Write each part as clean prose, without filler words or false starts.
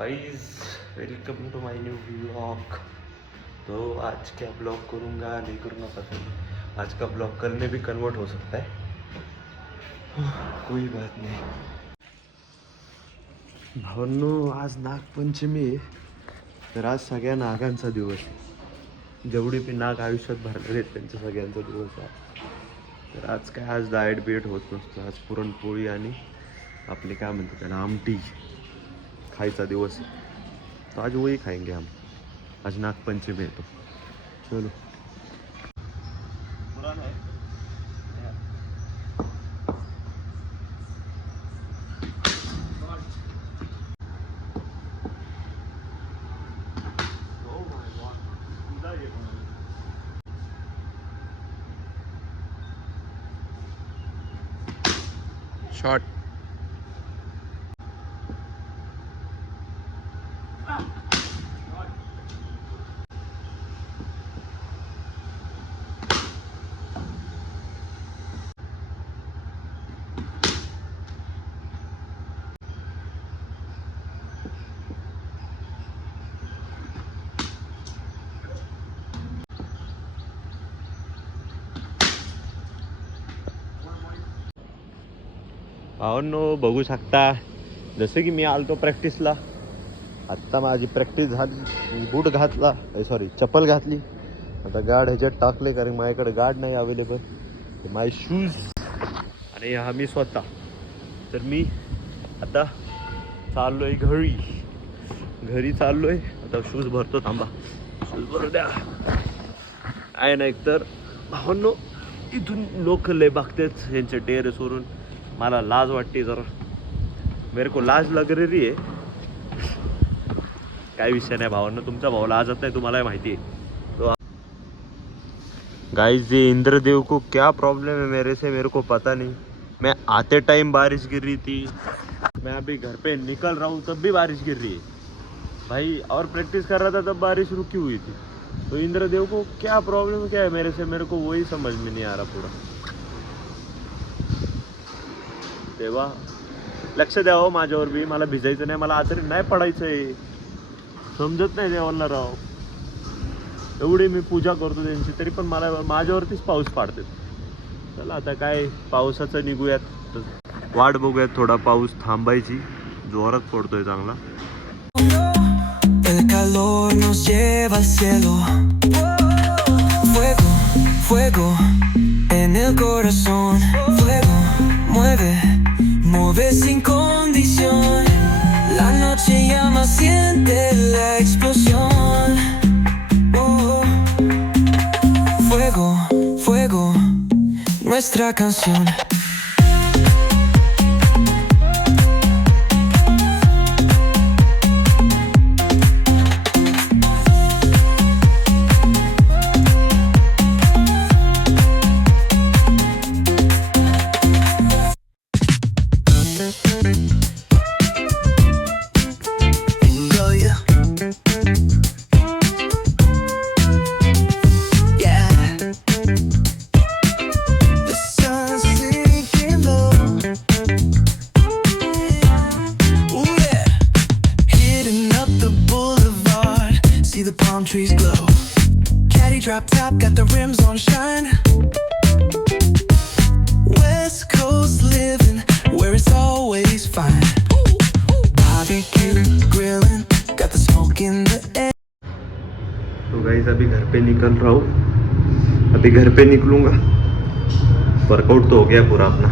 Guys welcome to my new blog. तो आज क्या ब्लॉग करूँगा नहीं करूँगा पता नहीं। आज का ब्लॉग कल में भी कन्वर्ट हो सकता है, कोई बात नहीं। भावनो आज नागपंचमी आहे, तर आज सगळ्या नागांचा दिवस आहे। जेवढी पण नाग आयुष्यात भरलेले आहेत त्यांचा सगळ्यांचा दिवस आहे। तर आज काय आज डाएट बीट होत नसतो। आज पुरणपोळी आणि आपले काय म्हणतात त्याला आमटी खायचा दिवस है, तो आज वही खाएंगे हम। आज नागपंचमी है तो चलो। शॉट भावांनो बघू शकता, जसं की मी आलतो प्रॅक्टिसला। आत्ता माझी प्रॅक्टिस झाली, बूट घातला सॉरी चप्पल घातली, आता गाड ह्याच्यात टाकले कारण माझ्याकडे गाड नाही अवेलेबल। माय शूज आणि हा मी स्वतः। तर मी आता चाललोय घरी चाललोय। आता शूज भरतो, थांबा शूज भरू द्या। आहे ना, एकतर भावांनो इथून लोक लय बघतात यांच्या टेरेसवरून, मला लाज वाटते जरा, मेरे को लाज लग रही है। काय विषय नाही भावांनो, तुमचा भाऊ लाजत नाही, तुम्हाला माहिती आहे। तो गाइस ये इंद्रदेव को क्या प्रॉब्लम है मेरे से, मेरे को पता नहीं। मैं आते टाइम बारिश गिर रही थी, मैं अभी घर पे निकल रहा हूँ तब भी बारिश गिर रही है भाई, और प्रैक्टिस कर रहा था तब बारिश रुकी हुई थी। तो इंद्रदेव को क्या प्रॉब्लम क्या है मेरे से, मेरे को वही समझ में नहीं आ रहा पूरा। देवा लक्ष द्यावं माझ्यावर बी, मला भिजायचं नाही, मला आतरी नाही पडायचंय, समजत नाही देवाला राव। एवढी मी पूजा करतो त्यांची, तरी पण मला माझ्यावरतीच पाऊस पाडते। चला आता काय पावसाचं निघूयात, वाट बघूयात, थोडा पाऊस थांबायची, जोरात पडतोय चांगला। El calor nos lleva al cielo. Fuego, fuego en el corazón. Fuego mueve, mueve sin condición. La noche llama, siente la explosión. Oh, fuego, fuego, nuestra canción. The palm trees glow. Caddy drop top, got the rims on shine. West Coast living, where it's always fine. Barbecue, grilling, got the smoke in the air. तो guys अभी घर पे निकल रहा हूँ, अभी घर पे निकलूंगा। Workout तो हो गया पूरा अपना,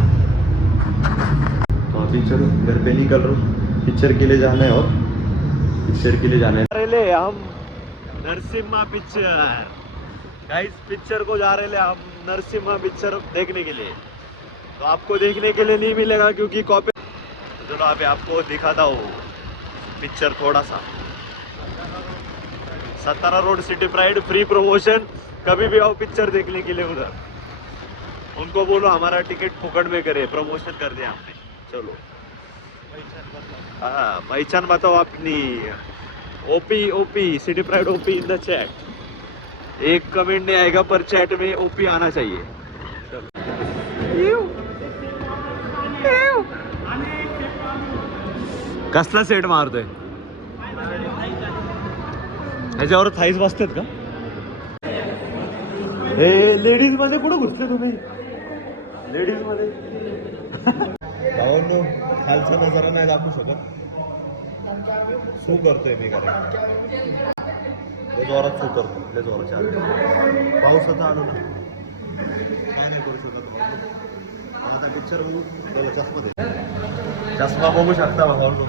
तो अभी चलो घर पे निकल रहा हूँ। पिक्चर के लिए जाना है, और पिक्चर के लिए जाना है। अरे हम नरसिम्हा पिक्चर, गाइस पिक्चर को जा रहे हैं हम, नरसिम्हा पिक्चर देखने के लिए। तो आपको देखने के लिए नहीं मिलेगा क्योंकि कॉपी, चलो अभी आपको दिखाता हूँ पिक्चर थोड़ा सा। 17 road city pride free promotion, कभी भी आओ पिक्चर देखने के लिए उधर। उनको बोलो हमारा टिकट फुकट में करे, प्रमोशन कर दिया हमने। चलो हाँ, पहचान बताओ अपनी। OP OP city pride OP in the chat. एक कमेंट नहीं आएगा पर चैट में ओपी आना चाहिए। कसला सेट मारतोय ह्याच्यावर थाईज बसतात का? हे लेडीज मध्ये कुठं घुसले तुम्ही? लेडीज मध्ये भावांनो, खालचा नजारा नाही दाखवू शकत. सू करतोय मी कारण जोरात सू करतो. जोराच्या पावसाचा आलो ना, काय नाही करू शकत. आता पिक्चर बघू, त्याला चष्मा दे. चष्मा बघू शकता भावांनो,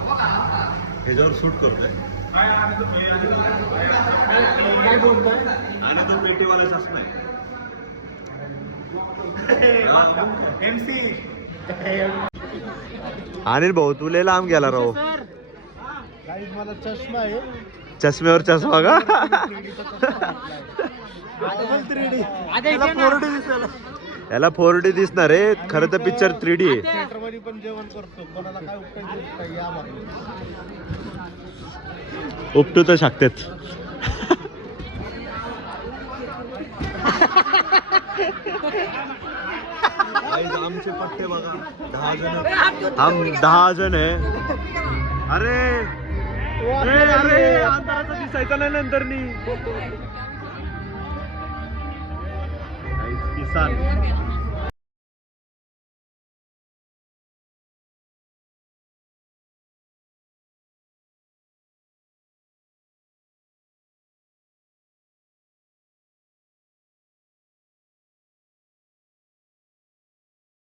ह्याच्यावर शूट करतोय. आणि तो पेटीवाला चष्मा आहे. अनिल भाऊ तू लय लांब गेला राव. मला चष्मा आहे. चष्म्यावर चष्मा का? याला 4D दिसणार आहे. खरं तर पिक्चर 3D आहे. थिएटर मध्ये पण जेवण करतो. कोणाला काय उपयोग या बघा. उपटू तर शकतेच. आमचे पट्टे बघा, 10 जण. हम 10 जण आहे. अरे अरे अंधाराचा दिसायचा नाही नंतर किसान